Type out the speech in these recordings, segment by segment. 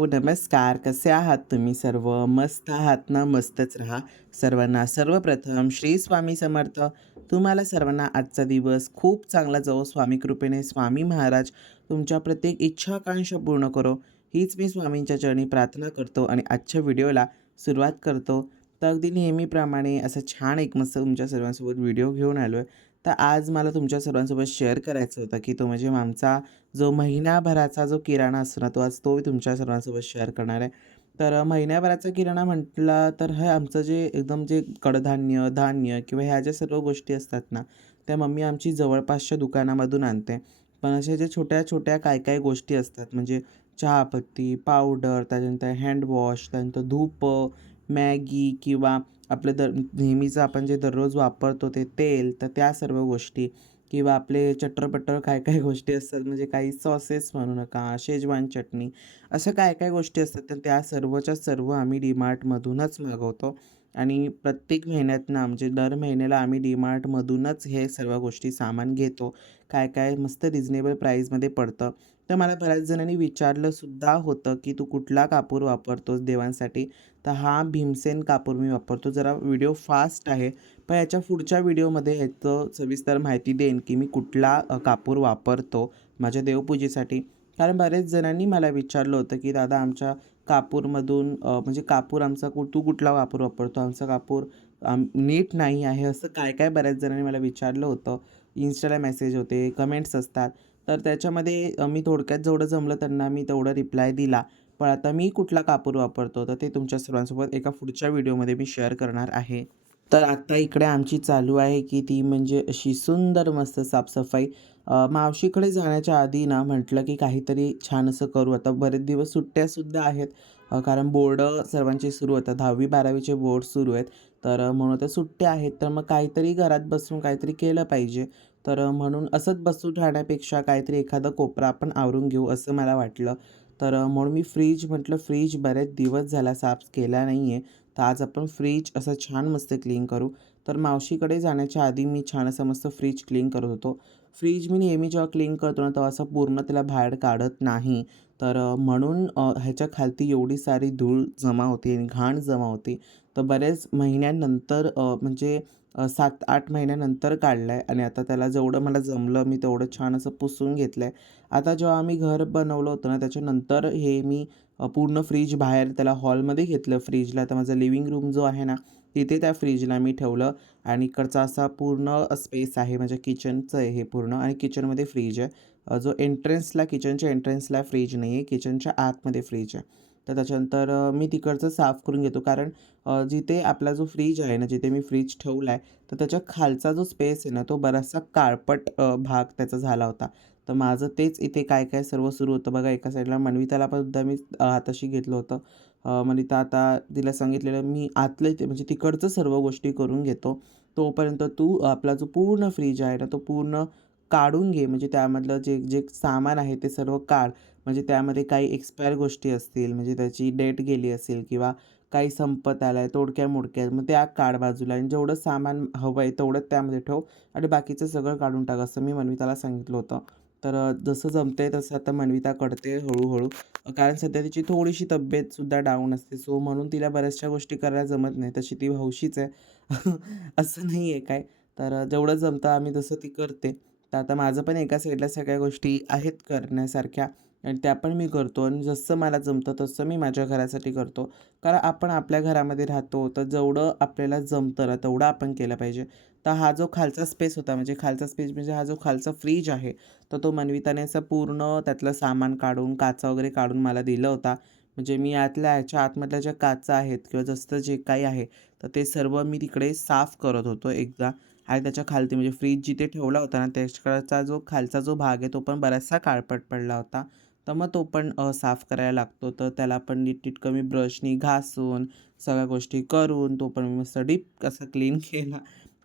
Hello, नमस्कार. कसे आहात तुम्ही सर्व? मस्त आहात ना? मस्तच राहा. सर्वांना सर्वप्रथम श्री स्वामी समर्थ. तुम्हाला सर्वांना आजचा दिवस खूप चांगला जावो. स्वामी कृपेने स्वामी महाराज तुमच्या प्रत्येक इच्छा, आकांक्षा पूर्ण करो, हीच मी स्वामींच्या चरणी प्रार्थना करतो आणि आजच्या व्हिडिओला सुरुवात करतो. तर अगदी नेहमीप्रमाणे असं छान एक मस्त तुमच्या सर्वांसोबत व्हिडिओ घेऊन आलो आहे. तर आज मला तुमच्या सर्वांसोबत शेअर करायचं होतं, की तो म्हणजे आमचा जो महिन्याभराचा जो किराणा असतो ना, तो आज तो तुमच्या सर्वांसोबत शेअर करणार आहे. तर महिन्याभराचा किराणा म्हटला तर हे आमचं जे एकदम जे कडधान्य, धान्य किंवा ह्या ज्या सर्व गोष्टी असतात ना, त्या मम्मी आमची जवळपासच्या दुकानामधून आणते. पण अशा ज्या छोट्या-छोट्या काय-काय गोष्टी असतात म्हणजे चहापत्ती, पावडर, त्याच्यानंतर हँडवॉश, त्यानंतर धूपं, मॅगी किंवा आपलं दर नेहमीचं आपण जे दररोज वापरतो ते तेल, तर त्या सर्व गोष्टी किंवा आपले चटरपटर काय-काय गोष्टी असतात म्हणजे काही सॉसेस म्हणू नका, शेजवान चटणी, असं काय-काय गोष्टी असतात तर त्या सर्वच्या सर्व आम्ही डीमार्टमधूनच मागवतो आणि प्रत्येक महिन्यातनं म्हणजे दर महिन्याला आम्ही डी-मार्टमधूनच हे सर्व गोष्टी सामान घेतो. काय-काय मस्त रिझनेबल प्राईजमध्ये पडतं. तर मला बऱ्याच जणांनी विचारलंसुद्धा होतं, की "तू कुठला कापूर वापरतोस देवांसाठी?" तर हा भीमसेन कापूर मी वापरतो. जरा व्हिडिओ फास्ट आहे, पण याच्या पुढच्या व्हिडिओमध्ये ह्याचं सविस्तर माहिती देईन, की मी कुठला कापूर वापरतो माझ्या देवपूजेसाठी. कारण बरेच जणांनी मला विचारलं होतं, की "दादा आमच्या कापूरमधून म्हणजे कापूर आमचा कु तू कुठला कापूर वापरतो? आमचा कापूर आम नीट नाही आहे." असं काय-काय बऱ्याच जणांनी मला विचारलं होतं. इन्स्टाला मेसेज होते, कमेंट्स असतात. तर त्याच्यामध्ये मी थोडक्यात जेवढं जमलं त्यांना मी तेवढं रिप्लाय दिला. पण आता मी कुठला कापूर वापरतो, तर ते तुमच्या सर्वांसोबत एका पुढच्या व्हिडिओमध्ये मी शेअर करणार आहे. तर आत्ता इकडे आमची चालू आहे, की ती म्हणजे अशी सुंदर मस्त साफसफाई मावशीकडे जाण्याच्या आधी ना म्हटलं, की काहीतरी छान असं करू. आता बरेच दिवस सुट्ट्यासुद्धा आहेत. कारण बोर्ड सर्वांचे सुरू होतात. 10वी-12वीचे बोर्ड सुरू आहेत. तर म्हणून आता सुट्ट्या आहेत, तर मग काहीतरी घरात बसून काहीतरी केलं पाहिजे. तर म्हणून असंच बसून राहण्यापेक्षा काहीतरी एखादा कोपरा आपण आवरून घेऊ असं मला वाटलं. तर म्हणून मी फ्रीज म्हटलं फ्रीज बरेच दिवस झाला साफ केला नाही आहे. तर आज आपण फ्रीज असं छान मस्त क्लीन करू. तर मावशीकडे जाण्याच्या आधी मी छान असं मस्त फ्रीज क्लीन करत होतो. फ्रीज मी नेहमी जेव्हा क्लीन करतो ना, तेव्हा असं पूर्ण त्याला बाहेर काढत नाही. तर म्हणून ह्याच्या खालती एवढी सारी धूळ जमा होती आणि घाण जमा होती. तर बरेच महिन्यानंतर म्हणजे सात आठ महिन्यानंतर काढलं आहे आणि आता त्याला जेवढं मला जमलं मी तेवढं छान असं पुसून घेतलं आहे. आता जेव्हा आम्ही घर बनवलं होतं ना, त्याच्यानंतर हे मी पूर्ण फ्रीज बाहेर त्याला हॉलमध्ये घेतलं फ्रीजला. तर माझा लिव्हिंग रूम जो आहे ना, तिथे त्या फ्रीजला मी ठेवलं आणि इकडचा असा पूर्ण स्पेस आहे माझ्या किचनचं आहे हे पूर्ण आणि किचनमध्ये फ्रीज आहे. जो एंट्रन्सला किचनच्या एंट्रन्सला फ्रीज नाही आहे, किचनच्या आतमध्ये फ्रीज आहे. तर त्याच्यानंतर मी तिकडचं साफ करून घेतो कारण जिथे आपला जो फ्रीज आहे ना, जिथे मी फ्रीज ठेवला आहे, तर त्याच्या खालचा जो स्पेस आहे ना, तो बराचसा काळपट भाग त्याचा झाला होता. तर माझं तेच इथे काय-काय सर्व सुरू होतं बघा. एका साईडला मन्विताला पण सुद्धा मी हाताशी घेतलं होतं. मनिता आता तिला सांगितलेलं मी आतलं ते म्हणजे तिकडचं सर्व गोष्टी करून घेतो. तोपर्यंत तू आपला जो पूर्ण फ्रीज आहे ना, तो पूर्ण काढून घे. म्हणजे त्यामधलं जे जे सामान आहे ते सर्व काढ. म्हणजे त्यामध्ये काही एक्सपायर गोष्टी असतील, म्हणजे त्याची डेट गेली असेल किंवा काही संपत आला आहे, तोडक्या-मोडक्या, मग त्या काढ बाजूला आणि जेवढं सामान हवं आहे तेवढंच त्यामध्ये ठेव आणि बाकीचं सगळं काढून टाक, असं मी मनविताला सांगितलं होतं. तर जसं जमतंय तसं आता मनविता करते हळूहळू कारण सध्या तिची थोडीशी तब्येतसुद्धा डाऊन असते. सो म्हणून तिला बऱ्याचशा गोष्टी करायला जमत नाही. तशी ती हौशीच आहे. असं नाही आहे काय. तर जेवढं जमतं आम्ही तसं ती करते. तर आता माझं पण एका साईडला सगळ्या गोष्टी आहेत करण्यासारख्या आणि त्या पण मी करतो आणि जसं मला जमतं तसं मी माझ्या घरासाठी करतो. कारण आपण आपल्या घरामध्ये राहतो, तर जेवढं आपल्याला जमतं ना, तेवढं आपण केलं पाहिजे. तर हा जो खालचा स्पेस होता, म्हणजे खालचा स्पेस म्हणजे हा जो खालचा फ्रीज आहे, तर तो मनविताने असं पूर्ण त्यातलं सामान काढून, काचा वगैरे काढून मला दिला होता. म्हणजे मी आतल्या ह्याच्या आतमधल्या ज्या काचा आहेत किंवा जसं जे काही आहे, तर ते सर्व मी तिकडे साफ करत होतो एकदा आणि त्याच्या खालती म्हणजे फ्रीज जिथे ठेवला होता ना, त्याच्याकडचा जो खालचा जो भाग आहे, तो पण बराचसा काळपट पडला होता. तर मग तो पण साफ करायला लागतो. तर त्याला पण नीटनेटकं कमी ब्रशनी घासून, सगळ्या गोष्टी करून, तो पण मी मस्त डीप कसं क्लीन केला.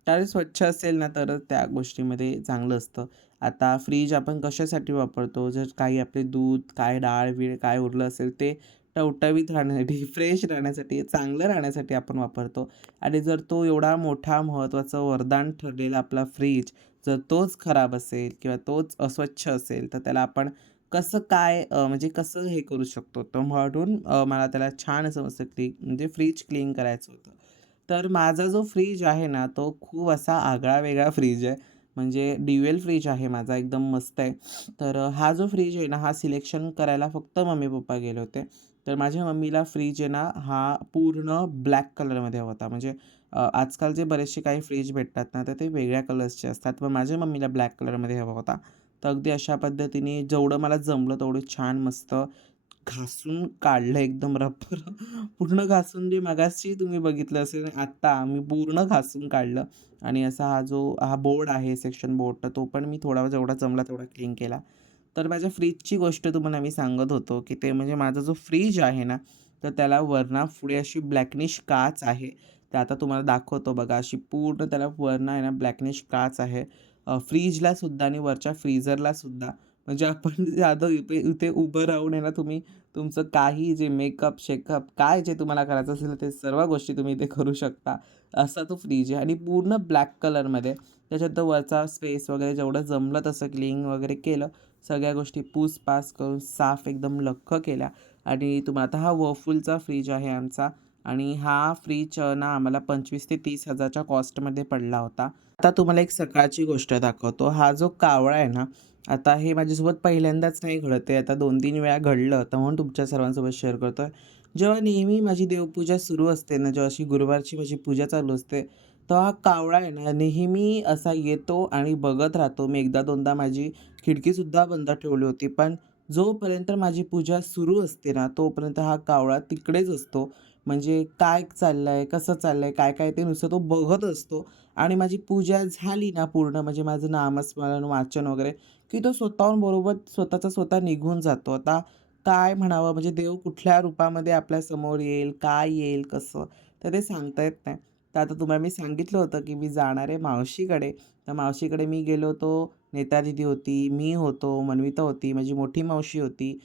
कारण स्वच्छ असेल ना, तरच त्या गोष्टीमध्ये चांगलं असतं. आता फ्रीज आपण कशासाठी वापरतो? जर काही आपले दूध, काय डाळ-बीळ काय उरलं असेल, ते टवटवीत राहण्यासाठी, फ्रेश राहण्यासाठी, चांगलं राहण्यासाठी आपण वापरतो. आणि जर तो एवढा मोठा महत्त्वाचं वरदान ठरलेला आपला फ्रीज, जर तोच खराब असेल किंवा तोच अस्वच्छ असेल, तर त्याला आपण कसं काय म्हणजे कसं हे करू शकतो. तर म्हणून मला त्याला छान असं मस्त क्ली म्हणजे फ्रीज क्लीन करायचं होतं. तर माझा जो फ्रीज आहे ना, तो खूप असा आगळा-वेगळा फ्रीज आहे. म्हणजे ड्युएल फ्रीज आहे माझा, एकदम मस्त आहे. तर हा जो फ्रीज आहे ना, हा सिलेक्शन करायला फक्त मम्मी-पप्पा गेले होते. तर माझ्या मम्मीला फ्रीज आहे ना, हा पूर्ण ब्लॅक कलरमध्ये हवा होता. म्हणजे आजकाल आजकालचे बरेचसे काही फ्रीज भेटतात ना, तर ते वेगळ्या कलर्सचे असतात. पण माझ्या मम्मीला ब्लॅक कलरमध्ये हवा होता. तर अगदी अशा पद्धतीने जेवढं मला जमलं तेवढं छान मस्त घासून काढलं एकदम रबर पूर्ण घासून जे मगाशी तुम्ही बघितलं असेल आत्ता मी पूर्ण घासून काढलं आणि असा हा जो हा बोर्ड आहे सेक्शन बोर्ड तो पण मी थोडा जेवढा जमला तेवढा क्लीन केला. तर माझ्या फ्रीजची गोष्ट तुम्हाला मी सांगत होतो, की ते म्हणजे माझा जो फ्रीज आहे ना, तर त्याला वरनापुढे अशी ब्लॅकनिश काच आहे. ते आता तुम्हाला दाखवतो बघा अशी पूर्ण त्याला वरनं आहे ना ब्लॅकनिश काच आहे. फ्रीजला सुद्धा आणि वरच्या फ्रीजरला सुद्धा. म्हणजे आपण जाधव इथे इथे उभं राहून आहे ना तुम्ही तुमचं काही जे मेकअप, शेकअप काय जे तुम्हाला करायचं असेल ते सर्व गोष्टी तुम्ही इथे करू शकता. असा तो फ्रीज आहे आणि पूर्ण ब्लॅक कलरमध्ये. त्याच्यात तो वरचा स्पेस वगैरे जेवढं जमलं तसं क्लिंग वगैरे केलं. सगळ्या गोष्टी पूसपास करून साफ एकदम लख्ख केल्या आणि तुम्हाला आता हा वफुलचा फ्रीज आहे आमचा आणि हा फ्रीज ना आम्हाला पंचवीस ते 30,000च्या कॉस्टमध्ये पडला होता. आता तुम्हाला एक सकाळची गोष्ट दाखवतो. हा जो कावळा आहे ना, आता हे माझ्यासोबत पहिल्यांदाच नाही घडत आहे. आता 2-3 वेळा घडलं, तर म्हणून तुमच्या सर्वांसोबत शेअर करतो आहे जेव्हा नेहमी माझी देवपूजा सुरू असते ना, जेव्हा अशी गुरुवारची माझी पूजा चालू असते, तर हा कावळा आहे ना, नेहमी असा येतो आणि बघत राहतो. मी एकदा दोनदा माझी खिडकीसुद्धा बंद ठेवली होती. पण जोपर्यंत माझी पूजा सुरू असते ना, तोपर्यंत हा कावळा तिकडेच असतो. म्हणजे काय चाललं आहे कसं चाललं आहे काय-काय ते नुसतं तो बघत असतो आणि माझी पूजा झाली ना पूर्ण म्हणजे माझं नामस्मरण, वाचन वगैरे, की तो स्वतःहून बरोबर स्वतःचा स्वतः निघून जातो. आता काय म्हणावं म्हणजे देव कुठल्या रूपामध्ये आपल्यासमोर येईल, काय येईल, कसं, तर ते सांगता येत नाही. तर आता तुम्हाला मी सांगितलं होतं, की मी जाणार आहे मावशीकडे. तर मावशीकडे मी गेलो होतो. नेता दीदी होती, मी होतो, मनविता होती, माझी मोठी मावशी होती,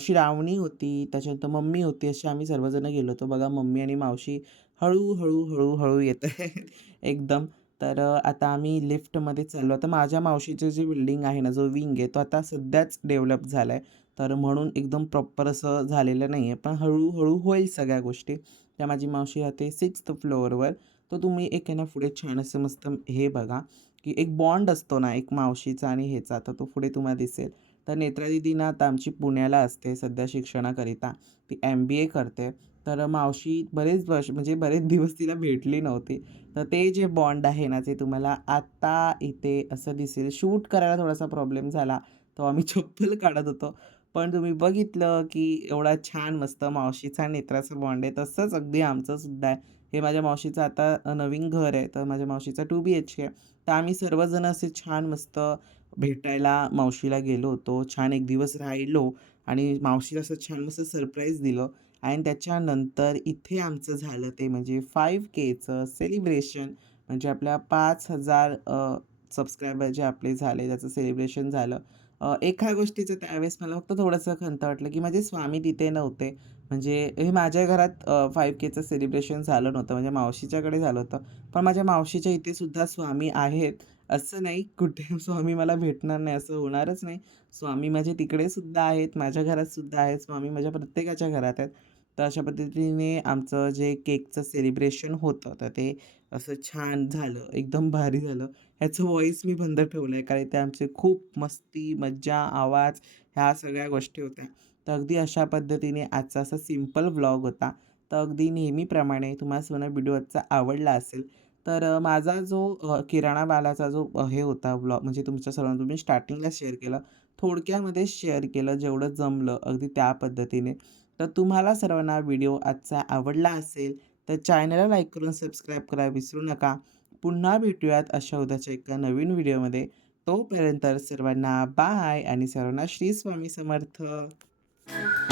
श्रावणी होती, त्याच्यानंतर मम्मी होती, असे आम्ही सर्वजण गेलो होतो. बघा मम्मी आणि मावशी हळूहळू हळूहळू येत आहे एकदम. तर आता आम्ही लिफ्टमध्ये चाललो. आता माझ्या मावशीचं जे बिल्डिंग आहे ना, जो विंग आहे, तो आता सध्याच डेव्हलप झाला आहे. तर म्हणून एकदम प्रॉपर असं झालेलं नाही आहे. पण हळूहळू होईल सगळ्या गोष्टी. त्या माझी मावशी राहते सिक्स्थ फ्लोअरवर. तर तुम्ही एक आहे ना पुढे छान असं मस्त हे बघा, की एक बॉन्ड असतो ना, एक मावशीचा आणि ह्याचा, तर तो पुढे तुम्हाला दिसेल. तर नेत्रा ना आता आमची पुण्याला असते सध्या शिक्षणाकरिता. ती एम-बी-ए करते. तर मावशी बरेच वर्ष म्हणजे बरेच दिवस तिला भेटली नव्हती. तर ते जे बॉन्ड आहे ना, ते तुम्हाला आत्ता इथे असं दिसेल. शूट करायला थोडासा प्रॉब्लेम झाला. तो आम्ही चप्पल काढत होतो. पण तुम्ही बघितलं, की एवढा छान मस्त मावशीचा नेत्राचं नेत्राचा बॉन्ड आहे. तसंच अगदी आमचंसुद्धा आहे. हे माझ्या मावशीचं आता नवीन घर आहे. तर माझ्या मावशीचं टू बी-एच-के आहे. तर आम्ही सर्वजण असे छान मस्त भेटायला मावशीला गेलो होतो. छान एक दिवस राहिलो आणि मावशीला असं छान मस्त सरप्राईज दिलं आणि त्याच्यानंतर इथे आमचं झालं ते म्हणजे फाईव्ह केचं सेलिब्रेशन म्हणजे आपल्या पाच हजार सबस्क्रायबर जे आपले झाले त्याचं सेलिब्रेशन झालं. एका गोष्टीचं त्यावेळेस मला फक्त थोडंसं खंत वाटलं, की माझे स्वामी तिथे नव्हते. म्हणजे हे माझ्या घरात फाईव्ह केचं सेलिब्रेशन झालं नव्हतं. म्हणजे मावशीच्याकडे झालं होतं. पण माझ्या मावशीच्या इथे सुद्धा स्वामी आहेत. असं नाही कुठे स्वामी मला भेटणार नाही असं होणारच नाही. स्वामी माझे तिकडे सुद्धा आहेत, माझ्या घरात सुद्धा आहेत. स्वामी माझ्या प्रत्येकाच्या घरात आहेत. तर अशा पद्धतीने आमचं जे केकचं सेलिब्रेशन होतं, तर ते असं छान झालं. एकदम भारी झालं. ह्याचं व्हॉईस मी बंद ठेवलं आहे कारण ते आमचे खूप मस्ती, मज्जा, आवाज ह्या सगळ्या गोष्टी होत्या. तर अगदी अशा पद्धतीने आजचा असा सिंपल व्लॉग होता. तर अगदी नेहमीप्रमाणे तुम्हाला सर्वांना व्हिडिओ आजचा आवडला असेल, तर माझा जो किराणा बालाचा जो हे होता व्लॉग म्हणजे तुमच्या सर्वांना तुम्ही स्टार्टिंगला शेअर केलं. थोडक्यामध्ये शेअर केलं जेवढं जमलं अगदी त्या पद्धतीने. तर तुम्हाला सर्वांना व्हिडिओ आजचा आवडला असेल, तर चॅनलला लाईक करून सबस्क्राईब करायला विसरू नका. पुन्हा भेटूयात अशा उद्याच्या एका नवीन व्हिडिओमध्ये. तोपर्यंत सर्वांना बाय आणि सर्वांना श्री स्वामी समर्थ. Thank you.